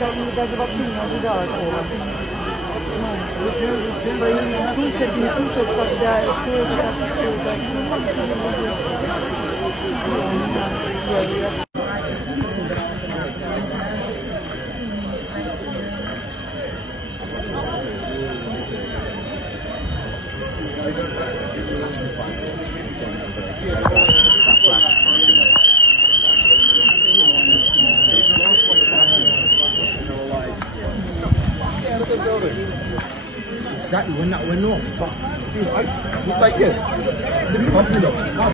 da zobaczenia wydała koło. Tuszek tak daje, Exactly, we're not, but it's like, yeah,